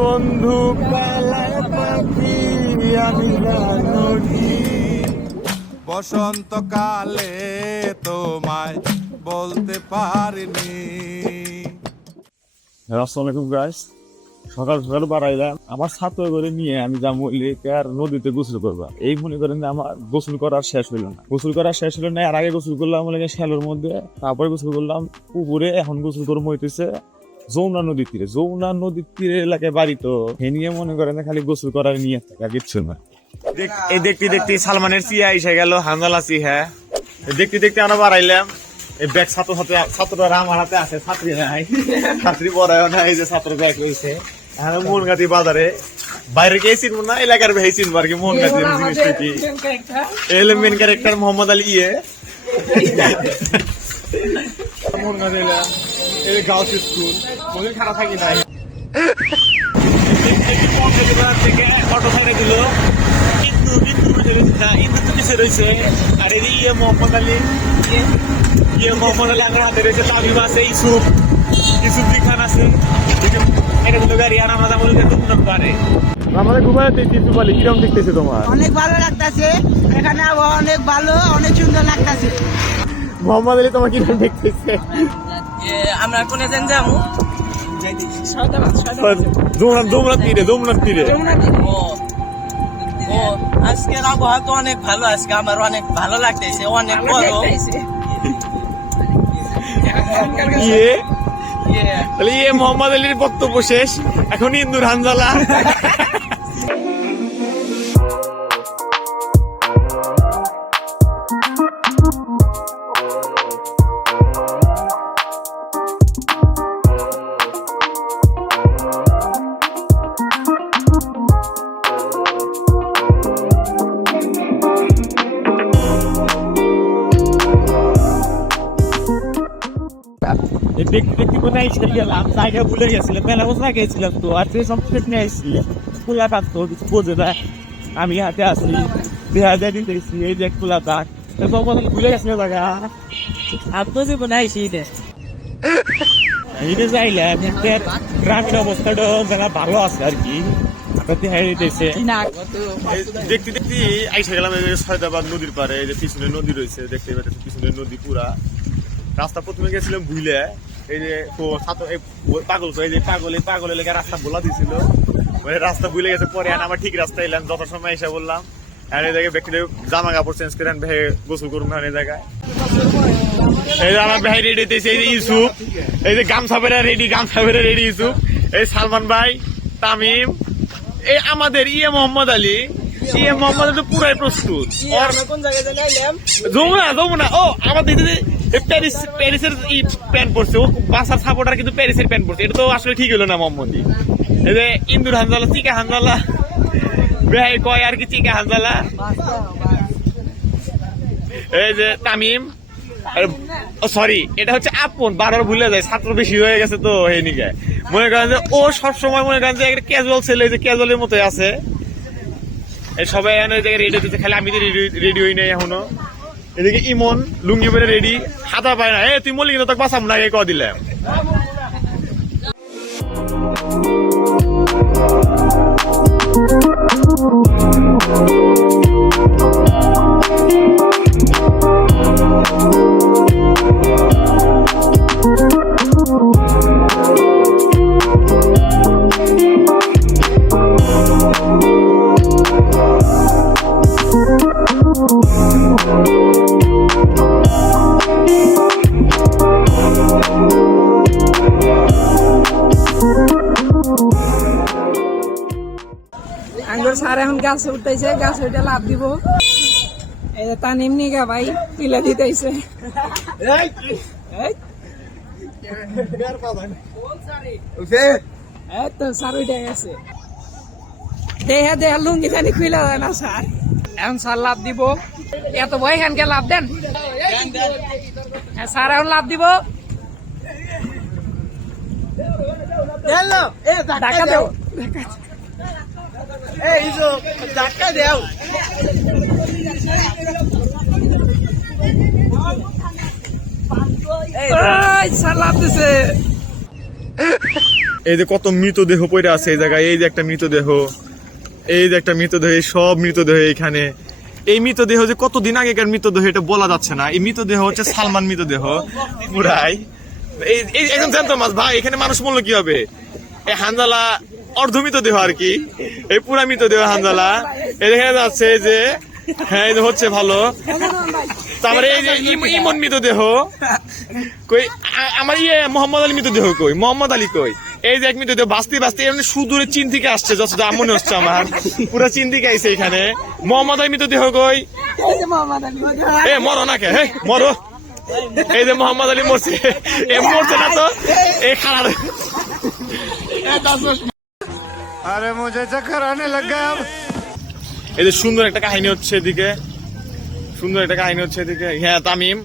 বন্ধু কালা পাখি আমি নদী। বসন্তকালে তোমায় বলতে পারিনি। আসসালামু আলাইকুম গাইস, সকাল সকাল বাড়াইলাম আমার ছাত্র করে নিয়ে আমি যা আর নদীতে গোসল করবা। এই মনে করেন আমার গোসল করার শেষ হইলো না, আর আগে গোসল করলাম শ্যালোর মধ্যে, তারপরে গোসল করলাম পুকুরে, এখন গোসল করবো হইতেছে যমুনা নদীর তীরে এলাকায় বাড়ি। তো হে নিয়ে মনে করেন খালি গোসল করার নিয়ে থাকে আর কিচ্ছু না। এই দেখতে সালমানের চিয়া এসে গেল, হানজালা চিহা দেখতে আমরা বাড়াইলাম। এই ব্যাগ ছাত্ররা আমার হাতে আছে, ছাত্রী নাই, ছাত্রী পড়ায় না। এই যে ছাত্র ব্যাগ রয়েছে মনগাতি বাজারে, বাইরে কে চিনবো না, এলাকার ভাই চিনবো আর কি। মনগাতি জিনিসটা কি এলে মেন ক্যারেক্টার মোহাম্মদ আলী মনগাতি এই গার্লস স্কুল মনে খারাপ থাকি নাই। থেকে অটো ছেড়ে দিল, ইন্দু তো পিছিয়ে রয়েছে। আর এই মোহাম্মদ আলী মোহাম্মদ আলী আমার হাতে রয়েছে, তামিম আছে, ইসুফ খান আছে। গাড়ি আর আমরা আমাদের ঘুমাতে কিরকম দেখতেছে তোমার? অনেক ভালো লাগতেছে, এখানে অনেক ভালো, অনেক সুন্দর লাগতেছে। মোহাম্মদ আলী তোমার কিরকম দেখতেছে? আমরা কোনে যাবো? যমুনার তীরে। ও আজকের আবহাওয়া তো অনেক ভালো, আজকে আমার অনেক ভালো লাগতেছে, অনেক বড়। মোহাম্মদ আলীর বক্তব্য শেষ, এখন ইন্দুর হানজালা। দেখতে কোথায় গেলাম, জায়গা ভুলে গেছিলাম, মেলা বছর গেছিলাম তো। আর সেই সম্পর্কে নিয়ে আসছিলাম খোলা থাকতো, কিছু বোঝে না। আমি হাতে আসি দেড় দিন দেখছি, এই যে খোলা থাক ভুলে গেছিলাম জায়গা। আপনি যে মনে হয় এটা যাইলাম গ্রামের অবস্থাটা যারা ভালো আছে আর কি। দেখতে আইসা গেলাম সয়দাবাদ নদীর পারে, যে পিছনে নদী রয়েছে, দেখতে পাচ্ছি পিছনে নদী পুরা। রাস্তা প্রথমে গেছিলাম ভুলে, এই যে পাগল, এই যে পাগল লেগে রাস্তা বলা দিয়েছিল, মানে রাস্তা ভুলে গেছে। পরে আমার ঠিক রাস্তা এলাম, যত সময় এসে বললাম আর এই জায়গায় ব্যক্তি জামা কাপড় চেঞ্জ করে ভাই গোসল করুন না। এই জায়গায় এই যে আমার ভাই রেডি হইতেছে, এই যে ইউসুফ, এই যে গামছা বেড়া রেডি ইউসুফ, এই সালমান ভাই, তামিম, এই আমাদের মোহাম্মদ আলী তো পুরাই প্রস্তুত। যমুনা ও আমাদের প্যারিসের প্যান্ট পরছে, ও বাসার সাপোর্টার কিন্তু প্যারিসের প্যান্ট পরছে। এটা তো আসলে ঠিক হলো না মোহাম্মদী। এই যে ইন্দুর হানজালা, চিকা হানজালা, ভাই কয় আর কি চিকা হানজালা। এই যে তামিম, সরি এটা হচ্ছে আপন, বারবার ভুলে যায়, ছাত্র বেশি হয়ে গেছে তো এই নিকে। মনে করেন যে ও সবসময় মনে করেন যে একটা ক্যাজুয়াল ছেলে, যে ক্যাজুয়ালের মতোই আছে। এই সবাই রেডি হচ্ছে, খালি আমি তো রেডি হই নাই এখনো। এদিকে ইমন লুঙ্গি পরে রেডি, হাতা পায় না। তুই মল্লিক তোকে বাঁচাম না ক দিলাম। স্যার এখন গাছে উঠতেছে, গাছে উঠে লাভ দিব। এই যে তানিম নিগা ভাই তুলে দিতেছে, তো স্যার উঠে গেছে। দেহা লুঙ্গি জানি খুলে দেয় না স্যার। এখন স্যার লাভ দিব, এত ভয় এখানকে লাভ দেন স্যার, এখন লাভ দিব। টাকা দেও, ধাক্কা দেও। স্যার লাভ দিছে। এই যে কত মৃতদেহ পড়ে আছে এই জায়গায়, এই যে একটা মৃতদেহ, এই যে একটা মৃতদেহ, এই সব মৃতদেহ এখানে। এই মৃতদেহ যে কতদিন আগেকার মৃতদেহ এটা বলা যাচ্ছে না। এই মৃতদেহ হচ্ছে সালমান মৃতদেহ পুরাই। এই এখন জানতো মাছ ভাই, এখানে মানুষ মূল্য কি হবে? এই হানজালা অর্ধ মৃতদেহ আর কি, এই পুরা মৃতদেহ হানজালা। এই দেখা যাচ্ছে যে হ্যাঁ এই হচ্ছে ভালো। তারপরে এই যে ইমন মৃতদেহ কই, আমার মোহাম্মদ আলী মৃতদেহ কই, মোহাম্মদ আলী কই? এই যে এক মৃতদেহ বাঁচতে বাঁচতে এমনি সুদূরে চীন থেকে আসছে, যতটা মনে হচ্ছে আমার পুরো চীন থেকে আইছে এখানে। মোহাম্মদ আলী মৃতদেহ কই? এ মরো না কে, মরো। এই যে মোহাম্মদ আলী মরছে, এ মরছে না তো এ খারাপ। আরে মুঝে চক্কর আনে লগ গয়া। এই যে সুন্দর একটা কাহিনী হচ্ছে এদিকে, সুন্দর একটা কাহিনী হচ্ছে এদিকে। হ্যাঁ তামিম,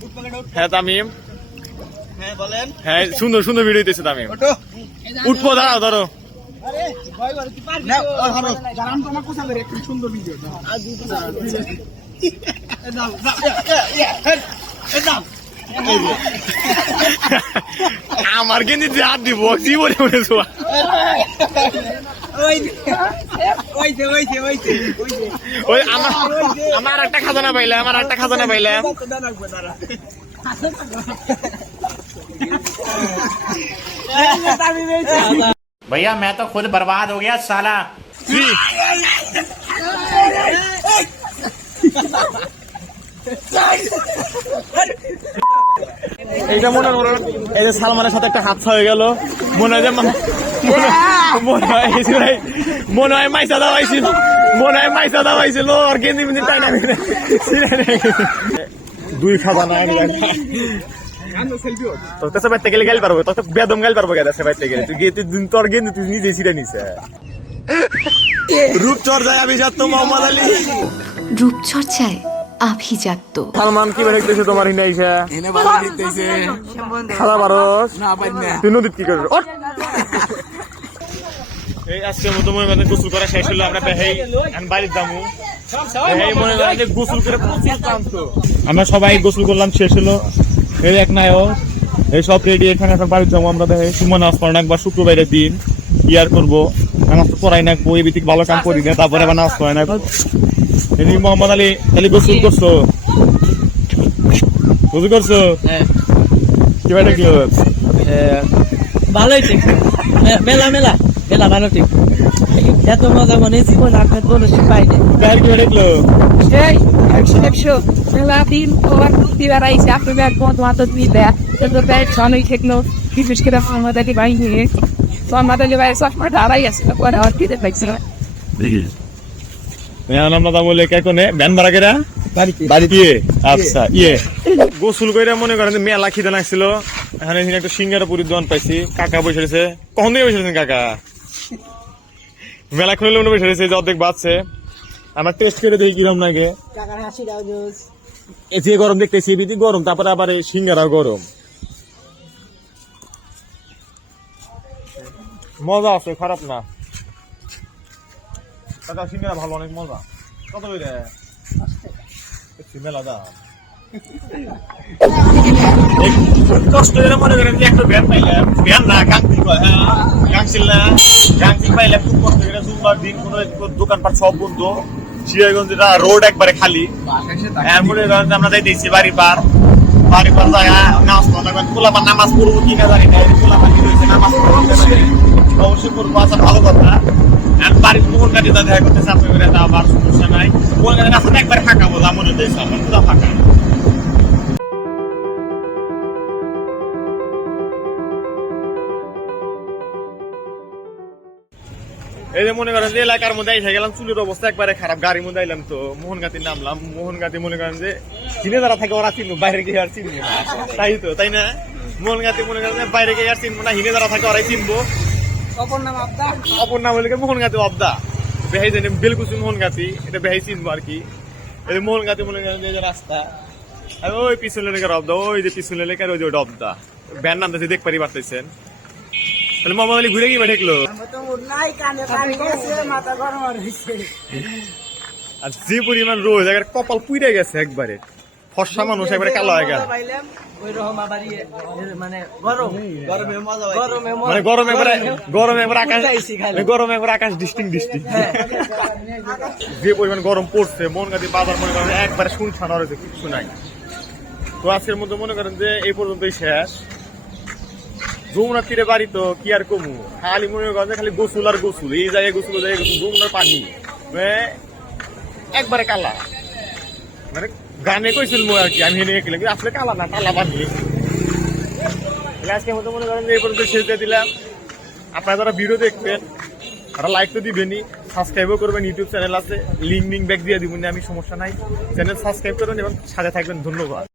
হ্যাঁ তামিম, হ্যাঁ বলেন। হ্যাঁ সুন্দর সুন্দর ভিডিও দিতেছে তামিম। উঠবো, দাঁড়াও ধরো। আমার কিন্তু হাত দিব কি বলে বলেছো? ওই আমার একটা খাজানা পাইলাম, আমার একটা খাজানা পাইলাম। भैया मैं तो खुद बर्बाद हो गया साला। এইটা মনে করো, এই যে সালমানের সাথে একটা হাদসা হয়ে গেল, মনে হয় যে মনে হয় মাইসা দাওয়াইছিল, মনে হয় মাইসা দাওয়াইছিল আর গেঞ্জি মিঞ্জি টাইনা দুই খাবা না তোর কাছে বাইতে গেলে গাইল পারবো, তোর তো বেদম গাইল পারবো গেছে বাইতে গেলে। তুই গিয়ে তোর গেঞ্জি তুই নিজে ছিঁড়ে নিছে। রূপচর্চায় আভিজাত্য মোহাম্মদ আলী, রূপচর্চায় আভিজাত্য। সালমান কি দেখতেছে তোমার হিনা ইসা খালা পারস তুই নদীত কি করবি? এই আজকের মতো মনে করেন গোসল করা শেষ হলো, আমরা বেহাই বাড়ির দামু বেহাই মনে করেন যে গোসল করে প্রচুর ক্লান্ত। আমরা সবাই গোসল করলাম, শেষ হলো। এই এক নায়ক এই সব রেডি, এখানে এখন বাড়ির যাবো আমরা। দেখে সুমন নামাজ পড়া নাকবা, শুক্রবারের দিন ইয়ার করবো, নামাজ তো পড়াই নাকবো, এই ভিত্তিক ভালো কাম করি না, তারপরে আবার নামাজ পড়াই নাকবো। মোহাম্মদ আলী তাহলে গোসল করছো, গোসল করছো কি ভাই দেখলো? ভালোই ঠিক, মেলা মেলা মেলা ভালো ঠিক। এত মজা মনে জীবন আপনার কোনো পাইনি। কি ভাই দেখলো? এই 100 মেলা দিন ওর দিবার আইছে, আপনি ব্যাগ মত মাত্র দিতে তো ব্যাগ সনই ঠেকলো বিশেষ করে মোহাম্মদ আলী ভাই নিয়ে। তো মোহাম্মদ আলী ভাই সবসময় দাঁড়াই আছে, পরে আর দিতে পাইছে না। আমরা বলে কেকনে ভ্যান ভাড়া কেরা বাড়িতে। আচ্ছা ইয়ে গোসল করে মনে করেন মেলা খিদে লাগছিল, এখানে একটা সিঙ্গারা পুরীর দোকান পাইছি। কাকা বসে রয়েছে, কখন থেকে বসে রয়েছেন কাকা? মেলা খুলে বসে রয়েছে, যে অর্ধেক বাজছে। আমার টেস্ট করে দেখি কিরম লাগে। এসে গরম দেখতেছি, এদিকে গরম, তারপরে আবার এই সিঙ্গারা গরম। মজা আছে, খারাপ না। কাকা সিঙ্গারা ভালো, অনেক মজা। কত করে মেলা দাম? কষ্ট করে মনে করেন যে একটা ভ্যান পাইলাম, ভ্যান না গাংসিল না, গাংসিল পাইলাম খুব কষ্ট করে। সোমবার দিন কোন দোকানপাট সব বন্ধ, সিরাজগঞ্জ রোড একবারে খালি। মনে করেন আমরা যাইতেছি বাড়ি পার জায়গা নামাজ পড়া, পোলাপান নামাজ পড়বো কিনা জানি না, পোলাপান কি হয়েছে নামাজ পড়তে অবশ্যই করবো। আচ্ছা ভালো কথা। আর বাড়ির মোহন গাড়ি দেখা করতে চাপে করে আবার সমস্যা নাই। মোহন গাড়ি রাস্তাটা একবারে ফাঁকা বললাম, মনে হচ্ছে আমার পুরো ফাঁকা। এই যে মনে করেন যে এলাকার মধ্যে এসে গেলাম, চুলের অবস্থা একবারে খারাপ। গাড়ির মধ্যে আইলাম তো মোহনগাতি নামলাম। মোহনগাতি মনে করেন যে চিনে যারা থাকে ওরা চিনবো, বাইরে গিয়ে আর চিনবো না, তাই তো তাই না? মোহনগাতি মনে করেন বাইরে গিয়ে আর চিনবো না, হিনে যারা থাকে ওরাই চিনবো। অপর নাম হলে মোহনগাতি অবদা, বেহাই জানি বেলকুচি মোহনগাতি, এটা বেহাই চিনবো আর কি। এই মোহনগাতি মনে করেন যে রাস্তা, আর ওই পিছনে লেখার অবদা, ওই যে পিছনে লেখার ওই যে ওটা অবদা। ভ্যান নামতেছে, দেখ পারি পারতেছেন। তাহলে মোহাম্মদ আলী ঘুরে গিয়ে ঠেকলো। আর যে পরিমাণ রোদ, কপাল পুড়ে গেছে একবারে। ফর্সা মানুষ একবারে কালো হয়ে গেল। ওইরকম আবার মানে গরমে মানে গরমে একবার আকাশ ডিস্টিং যে পরিমাণ গরম পড়ছে, মন গাদি বাজার মনে করেন একবারে শুনছান হয়েছে, কিচ্ছু নাই। তো আজকের মধ্যে মনে করেন যে এই পর্যন্তই শেষ। যমুনার তীরে বাড়ি তো কি আর কমু, খালি মনে করেন যে খালি গোসল আর গোসল, এই জায়গায় গোসল ওই জায়গায় গোসল, যমুনার পানি একবারে কালা। মানে গানে কইছিল আর কি, আমি হেনে গেলাম আসলে কালা না, কালা পানি। আজকের মধ্যে মনে করেন যে এই পর্যন্ত শেষ দিয়ে দিলাম। আপনারা যারা ভিডিও দেখবেন তারা লাইক তো দিবেনই, সাবস্ক্রাইবও করবেন। ইউটিউব চ্যানেল আছে, লিঙ্ক ব্যাক দিয়ে দিবেন, আমি সমস্যা নাই। চ্যানেল সাবস্ক্রাইব করবেন এবং সাথে থাকবেন। ধন্যবাদ।